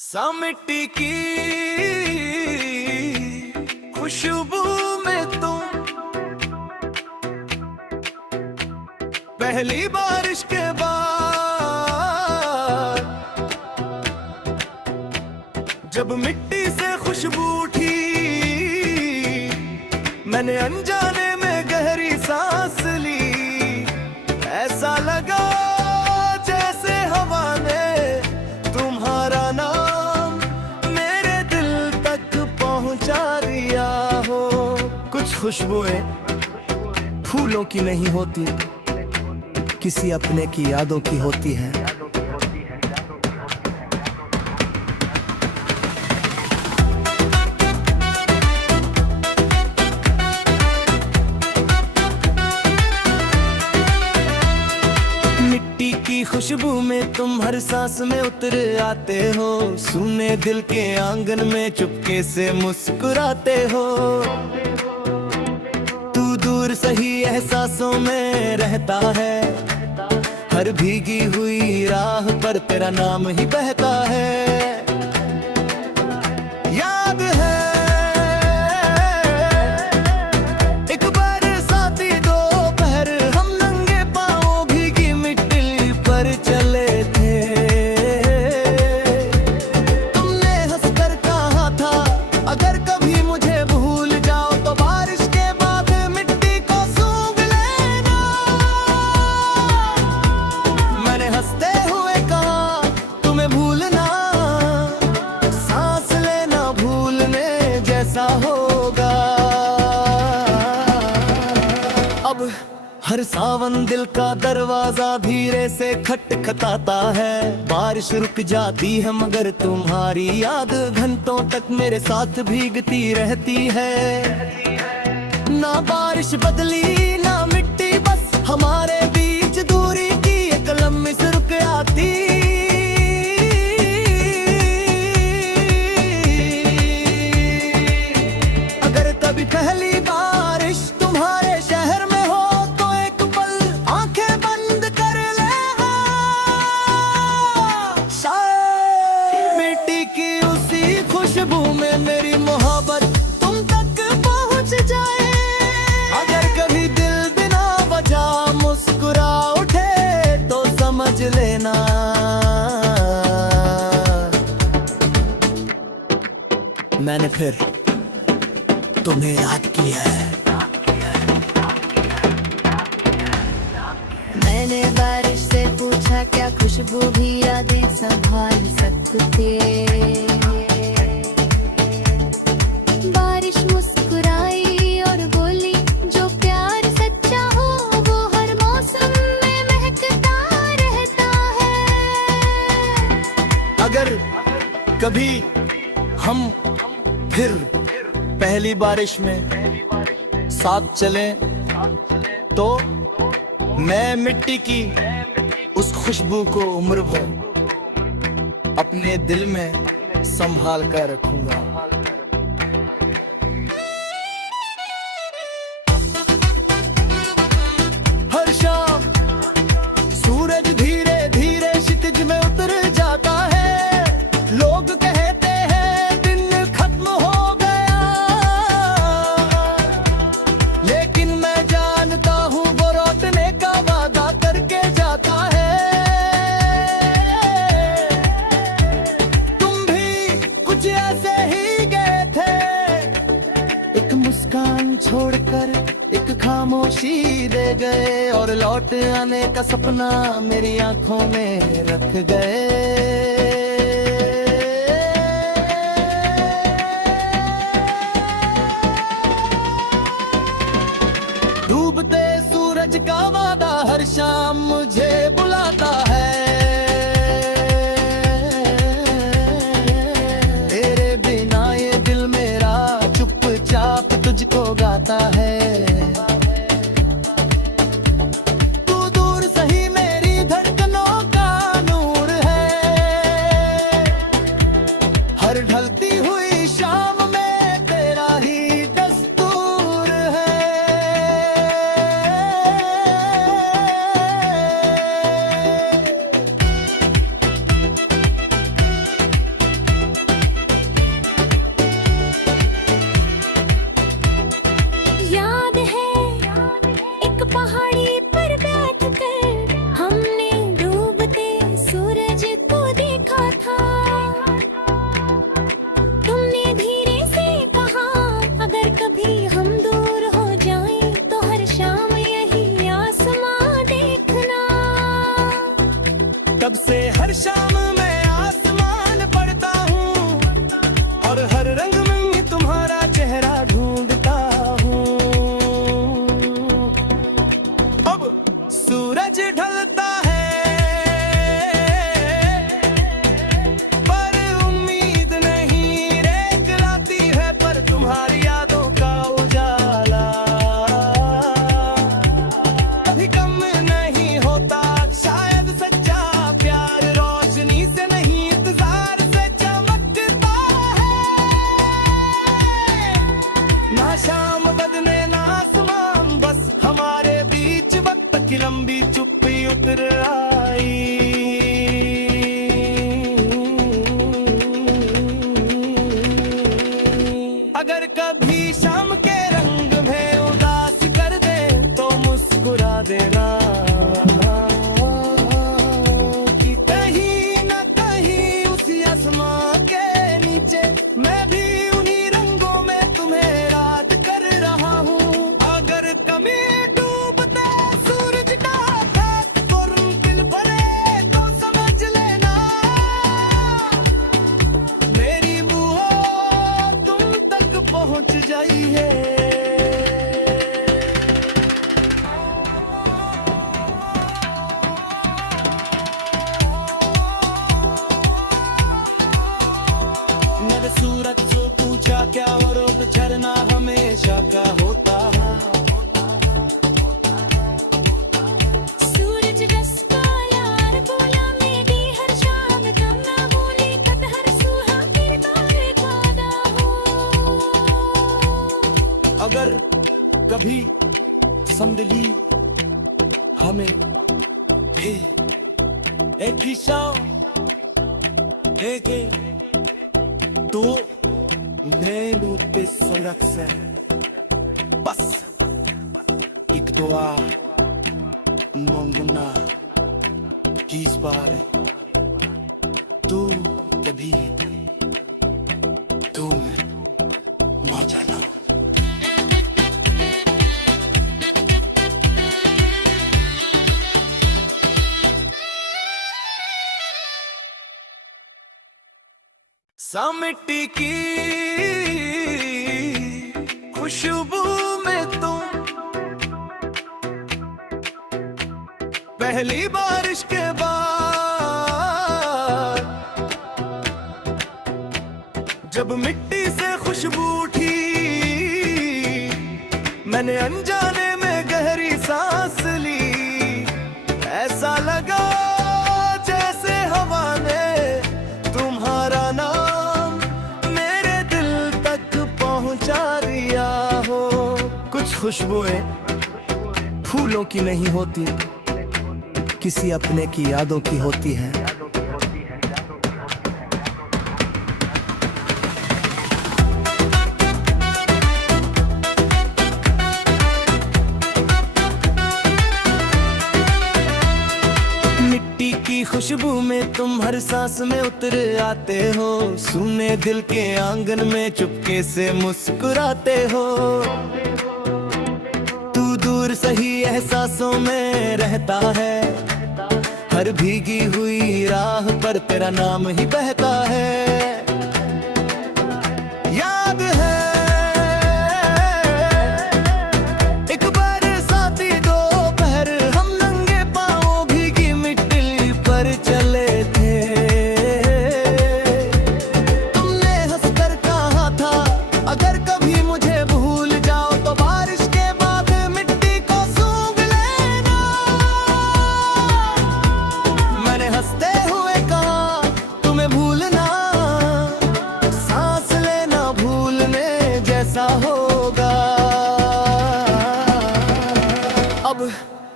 सा मिट्टी की खुशबू में तुम पहली बारिश के बाद जब मिट्टी से खुशबू उठी मैंने अनजाने में गहरी सांस ली। ऐसा लगा जैसे हवा ने तुम्हारा नाम मेरे दिल तक पहुंचा दिया हो। कुछ खुशबुएं फूलों की नहीं होती, किसी अपने की यादों की होती है। मिट्टी की खुशबू में तुम हर सांस में उतर आते हो, सुने दिल के आंगन में चुपके से मुस्कुराते हो। तू दूर सही एहसासों में रहता है, हर भीगी हुई राह पर तेरा नाम ही बहता है। याद है एक बरसाती दोपहर हम नंगे पांव भीगी मिट्टी पर चले थे। तुमने हंसकर कहा था अगर कभी मुझे भूल जाओ तो बारिश के बाद मिट्टी को सूंघ लेना। मैंने हंसते हुए कहा तुम्हें भूलना सांस लेना भूलने जैसा होगा। अब हर सावन दिल का दरवाजा धीरे से खटखटाता है। बारिश रुक जाती है मगर तुम्हारी याद घंटों तक मेरे साथ भीगती रहती है। ना बारिश बदली ना मिट्टी, बस हमारे बीच दूरी की एक लम्बी सी रुक आती। अगर कभी पहली बारिश तुम्हारे शहर में हो तो एक पल आंखें बंद कर ले। शायद मिट्टी की उसी खुशबू में मेरी मोहब्बत तुम तक पहुंच जाए। अगर कभी दिल बिना वजह मुस्कुरा उठे तो समझ लेना मैंने फिर तुम्हें याद किया है। मैंने बारिश से पूछा क्या खुशबू भी यादें संभाल सकते। बारिश मुस्कुराई और बोली जो प्यार सच्चा हो वो हर मौसम में महकता रहता है। अगर कभी हम फिर पहली बारिश में साथ चलें तो मैं मिट्टी की उस खुशबू को उम्र भर अपने दिल में संभाल कर रखूंगा। हर शाम सूरज धीरे धीरे क्षितिज में उतर जाता है। लोग कहते हैं दिन खत्म हो गया, लेकिन मैं जानता हूँ वो लौटने का वादा करके जाता है। तुम भी कुछ ऐसे ही गए थे, एक मुस्कान छोड़कर एक खामोशी दे गए और लौट आने का सपना मेरी आंखों में रख गए। डूबते सूरज का वादा हर शाम मुझे बुलाता है। तेरे बिना ये दिल मेरा चुपचाप तुझको गाता है। तू दूर सही मेरी धड़कनों का नूर है, हर ढलती हुई शाम में तेरा ही दस्तूर है। कभी शाम के रंग में उदास कर दे तो मुस्कुरा देना कि कहीं न कहीं उसी आसमां के नीचे मैं भी उन्हीं रंगों में तुम्हें रात कर रहा हूँ। अगर कमी डूबते सूरज का हाथ को दिल भरे तो समझ लेना मेरी मुँह तुम तक पहुँच जाई है। मेरे सूरज से पूछा क्या वो रोग झरना हमेशा का होता है। सूरज रस का यार बोला मेरी हर शाम कम ना बोली कत हर सुहा किरदार गादा हो। अगर कभी समझली हमें भी एक ही शाम देखे तो नैनू ते सड़क से बस एक दुआ मांगना किस बार तू कभी तू मौजाना। सा मिट्टी की खुशबू में तुम पहली बारिश के बाद जब मिट्टी से खुशबू उठी मैंने अनजाने में गहरी सांस ली। ऐसा लगा जैसे हवा ने तुम्हारा नाम मेरे दिल तक पहुंचा दिया हो। कुछ खुशबुएं फूलों की नहीं होती, किसी अपने की यादों की होती है। मिट्टी की खुशबू में तुम हर सांस में उतर आते हो। सुने दिल के आंगन में चुपके से मुस्कुराते हो। तू दूर सही एहसासों में रहता है। हर भीगी हुई राह पर तेरा नाम ही बहता है। याद है एक बरसाती दोपहर हम नंगे पांव भीगी मिट्टी पर चले थे। तुमने हंसकर कहा था अगर कभी मुझे भूल जाओ तो बारिश के बाद मिट्टी को सूंघ लेना। मैंने हंसते हुए कहा तुम्हें भूलना सांस लेना भूलने जैसा होगा। अब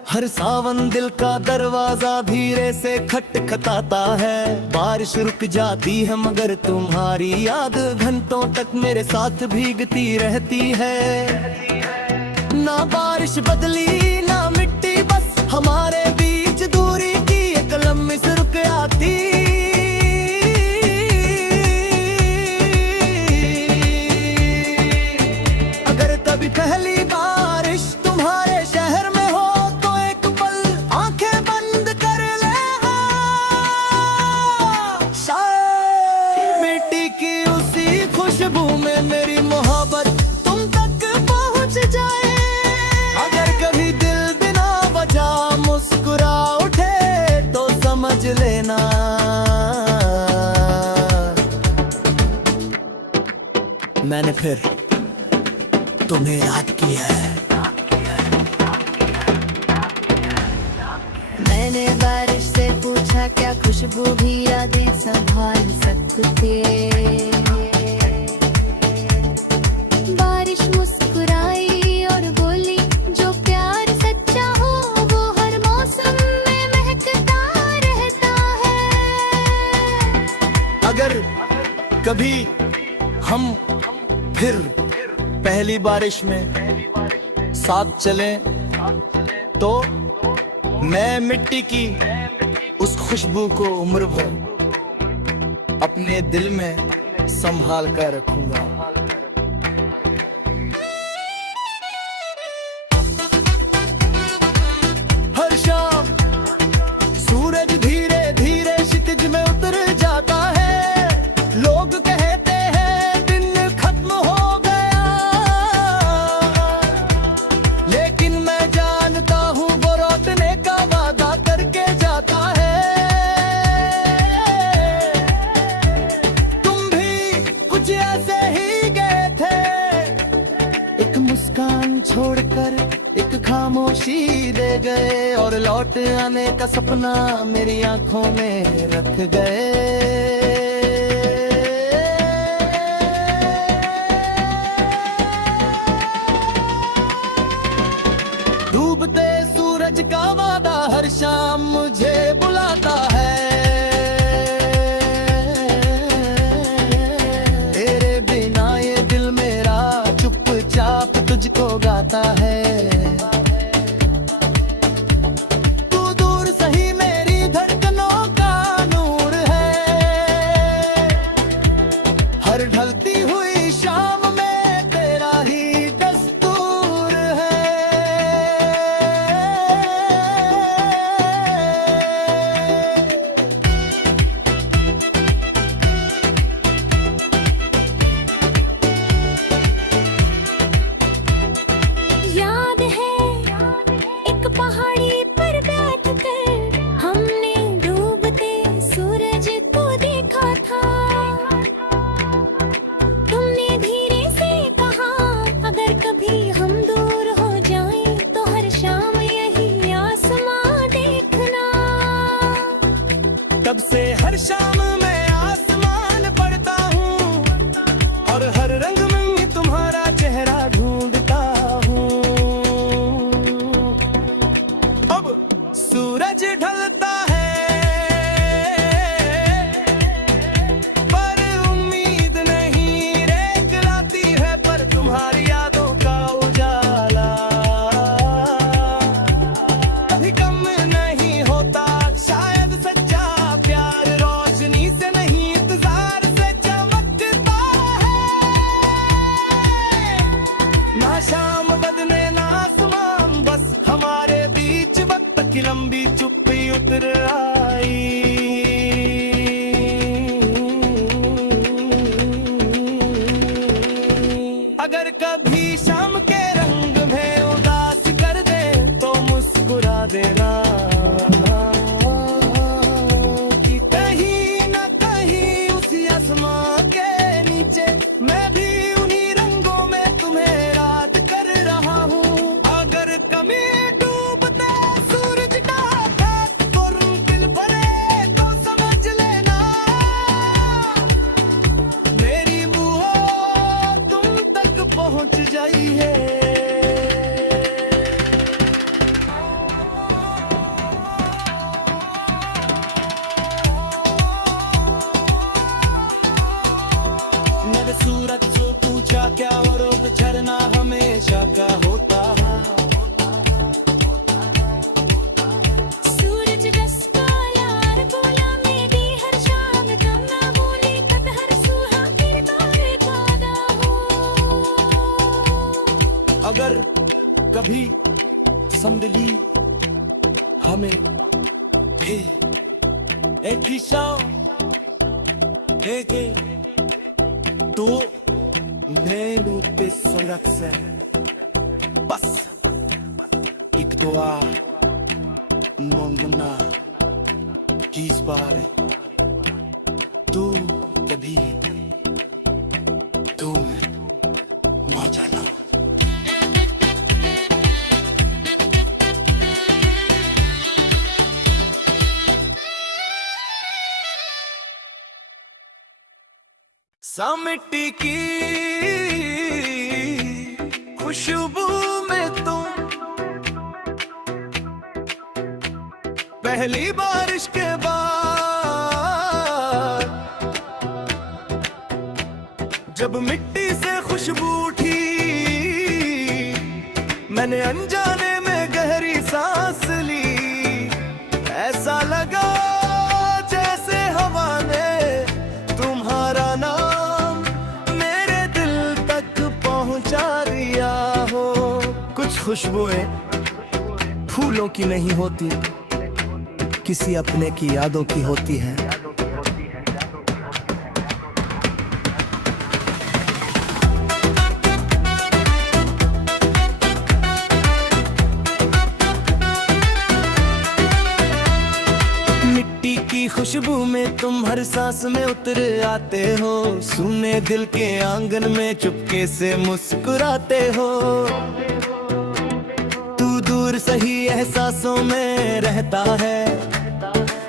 हर सावन दिल का दरवाजा धीरे से खटखटाता है। बारिश रुक जाती है मगर तुम्हारी याद घंटों तक मेरे साथ भीगती रहती है। ना बारिश बदली ना मिट्टी बस हमारे बीच दूरी की एक लम्बी सी रुक आती। अगर कभी पहली बारिश तुम्हारे शहर में हो तो एक पल आंखें बंद कर ले। शायद मिट्टी की उसी खुशबू में मेरी मोहब्बत तुम तक पहुंच जाए। अगर कभी दिल बिना वजह मुस्कुरा उठे तो समझ लेना मैंने फिर तुम्हें याद किया है। मैंने बारिश से पूछा क्या खुशबू भी यादें संभाल सकते। बारिश मुस्कुराई और बोली जो प्यार सच्चा हो वो हर मौसम में महकता रहता है। अगर कभी हम फिर पहली बारिश में साथ चले तो मैं मिट्टी की उस खुशबू को उम्र भर अपने दिल में संभाल कर रखूंगा। हर शाम सूरज धीरे धीरे क्षितिज में उतर जाता है। लोग कहते हैं दिन खत्म हो गया, लेकिन मैं जानता हूँ वो लौटने का वादा करके जाता है। तुम भी कुछ ऐसे ही गए थे, एक मुस्कान छोड़कर एक खामोशी दे गए, और लौट आने का सपना मेरी आंखों में रख गए। डूबते सूरज का वादा हर शाम मुझे बुलाता है। तेरे बिना ये दिल मेरा चुपचाप तुझको गाता है। तू दूर सही मेरी धड़कनों का नूर है, हर ढलती हुई शाम में तेरा ही दस्तूर है। याद है एक पहाड़ी पर बैठकर हमने डूबते सूरज को देखा था। तुमने धीरे से कहा अगर कभी हम दूर हो जाएं तो हर शाम यही आसमां देखना। तब से हर शाम मैं आसमान पढ़ता हूँ, और हर रंग में तुम्हारा चेहरा ढूंढता हूँ। अब सूरज ढलता है पर उम्मीद नहीं, रेख लाती है पर तुम्हारी यादों का उजाला। कभी कम नहीं होता शायद सच्चा प्यार, रोशनी से नहीं इंतजार से चमकता है। ना शाम बदले ना आसमान, बस हमारे बीच वक्त की लंबी चुप्पी उतर आई। अगर कभी शाम के रंग में उदास कर दे तो मुस्कुरा देना, कि कहीं न कहीं उसी आसमां के नीचे मैं भी उन्हीं रंगों में तुम्हें रात कर रहा हूँ। अगर कभी डूबते सूरज का हाथ तो दिल भरे तो समझ लेना, मेरी मुँह तुम तक पहुँच जाई है। मैंने सूरज से पूछा क्या वो रोज झरना हमेशा का होता है। सूरज रस का यार बोला मेरी हर शाम तुम ना भूली कत हर सुहा किरदार वादा हो। अगर कभी समझली हमें भी एक ही शाम देखे तो मैनू ते सड़क से बस एक दुआ मांगना कि इस बार तू कभी तू मौजाना। मिट्टी की खुशबू में तुम पहली बारिश के बाद जब मिट्टी से खुशबू उठी मैंने अनजाने में गहरी सांस ली, ऐसा लगा जैसे हवा ने तुम्हारा नाम मेरे दिल तक पहुंचा दिया हो। कुछ खुशबुएं फूलों की नहीं होती, किसी अपने की यादों की होती है। मिट्टी की खुशबू में तुम हर सांस में उतर आते हो, सुने दिल के आंगन में चुपके से मुस्कुराते हो। तू दूर सही एहसासों में रहता है,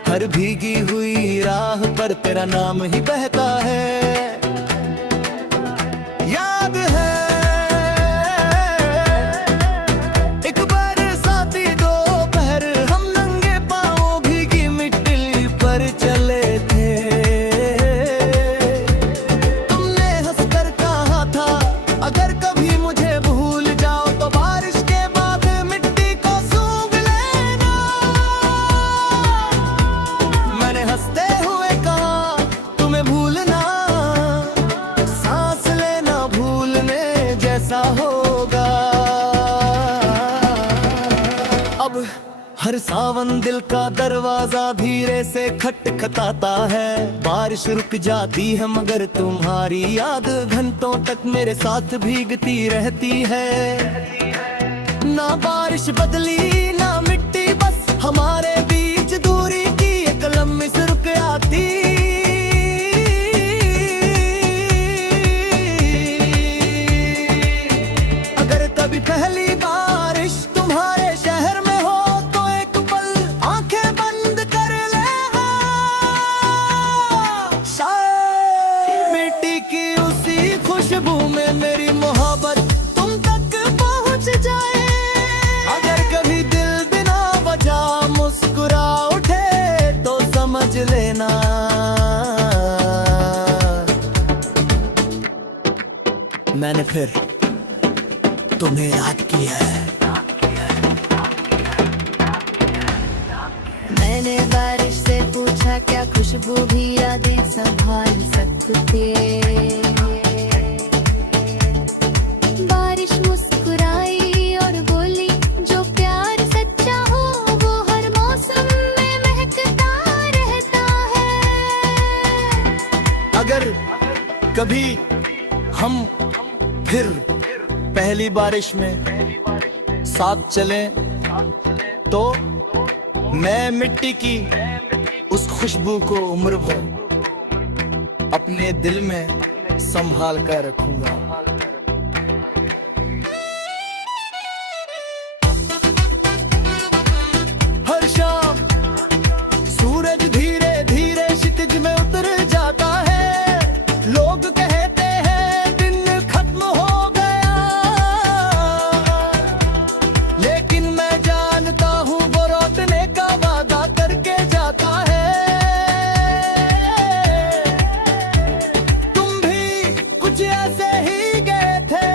हर भीगी हुई राह पर तेरा नाम ही बहता है। याद है एक बरसाती दोपहर, हम नंगे पांवों भीगी मिट्टी पर चले थे। तुमने हंसकर कहा था अगर कभी मुझे भूल जाओ तो बारिश के बाद मिट्टी को सूंघ लेना। मैंने हंसते हुए कहा तुम्हें भूलना सांस लेना भूलने जैसा होगा। अब हर सावन दिल का दरवाजा धीरे से खटखटाता है। बारिश रुक जाती है मगर तुम्हारी याद घंटों तक मेरे साथ भीगती रहती है। ना बारिश बदली ना मिट्टी, बस हमारे बीच दूरी की एक लम्बी सी रुक आती। अगर कभी पहली बारिश तुम्हारे शहर में हो तो एक पल आंखें बंद कर ले। शायद मिट्टी की उसी खुशबू में मेरी मोहब्बत तुम तक पहुंच जाए। अगर कभी दिल बिना वजह मुस्कुरा उठे तो समझ लेना मैंने फिर तुम्हें याद किया है। मैंने बारिश से पूछा क्या खुशबू भी यादें संभाल सकते। बारिश मुस्कुराई और बोली जो प्यार सच्चा हो वो हर मौसम में महकता रहता है। अगर कभी हम फिर पहली बारिश में साथ चलें तो मैं मिट्टी की उस खुशबू को उम्र भर अपने दिल में संभाल कर रखूंगा। हर शाम सूरज धीरे धीरे क्षितिज में उतर जाता है। लोग कहते हैं दिन खत्म हो गया, लेकिन मैं जानता हूँ वो लौटने का वादा करके जाता है। तुम भी कुछ ऐसे ही गए थे,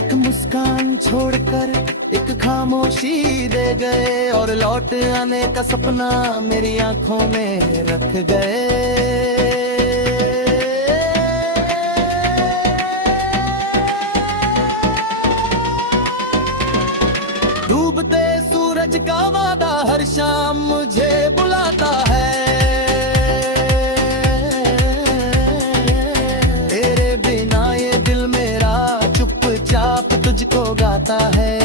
एक मुस्कान छोड़कर एक खामोशी दे गए और लौट आने का सपना मेरी आंखों में रख गए। डूबते सूरज का वादा हर शाम मुझे बुलाता है। तेरे बिना ये दिल मेरा चुपचाप तुझको गाता है।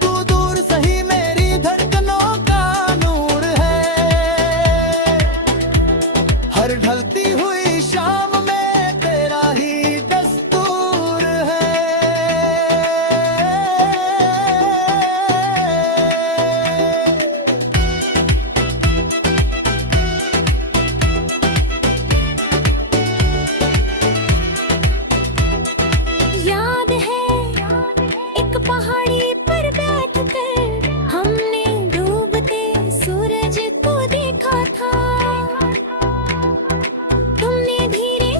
तू दूर सही मेरी धड़कनों का नूर है। हर ढलती हुई शाम में तेरा ही दस्तूर है। याद है एक पहाड़ी पर बैठकर हमने डूबते सूरज को देखा था। तुमने धीरे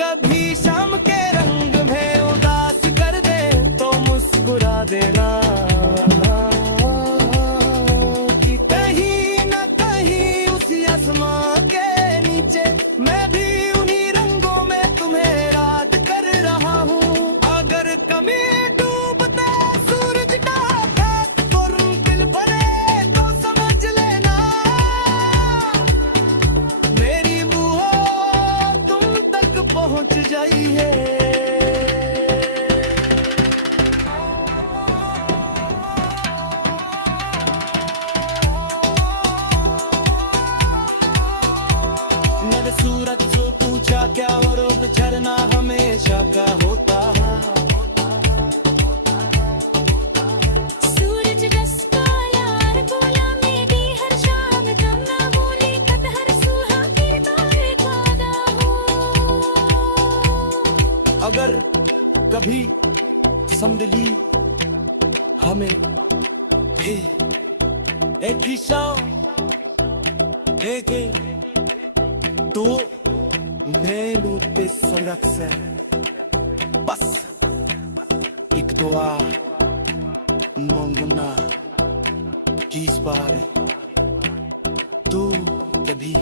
कभी शाम के रंग में उदास कर दे तो मुस्कुरा देना कि कहीं न कहीं उसी आसमां के नीचे मैं भी उन्हीं रंगों में तुम्हें रात कर रहा हूँ। अगर कमी डूबते सूरज का हाथ को दिल भरे तो समझ लेना मेरी मुँह तुम तक पहुँच जाई है। मेरे सूरज से पूछा क्या हो रोग झरना हमेशा का होता है। सूरज रस का यार बोला मेरी हर शाम तुम ना भूली कत हर सुहा किरदार का हो। अगर कभी समझली हमें भी एक ही शाम देखे तो मैनू ते सड़क से बस एक दुआ मांगना कि इस बार तू कभी